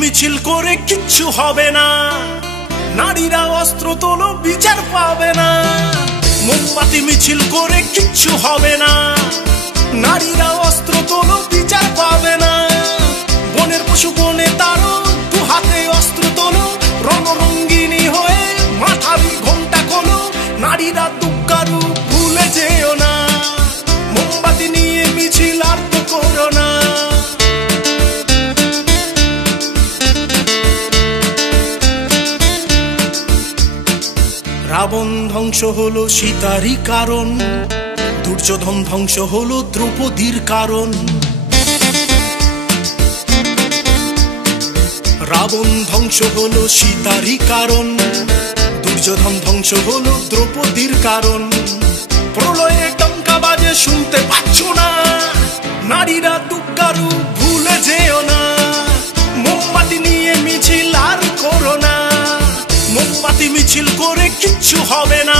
মিছিল করে কিচ্ছু হবে না, নারীরা অস্ত্র তোলো বিচার পাবে না। মোমবাতি মিছিল করে কিচ্ছু হবে না, নারীরা অস্ত্র তোলো বিচার পাবে না। বনের পশু বনে তারো দু হাতে অস্ত্র তোলো, রণরঙ্গিনী হয়ে মাথারি ঘোমটা খোলো। নারীরা দুঃখারু ভুলে যেও না, মোমবাতি নিয়ে মিছিল আর তো করো না। রাবণ ধ্বংস হলো সীতারই কারণ, দুর্যোধন ধ্বংস হলো দ্রৌপদীর কারণ। রাবণ ধ্বংস হলো সীতারই কারণ, দুর্যোধন ধ্বংস হলো দ্রৌপদীর কারণ। প্রলয়ে টঙ্কা বাজে শুনতে পাচ্ছ না, নারীরা দুঃখারু ভুলে যেও না। মোমবাতি নিয়ে মিছিল আর করো না, মোমবাতি মিছিল করে কিচ্ছু হবে না।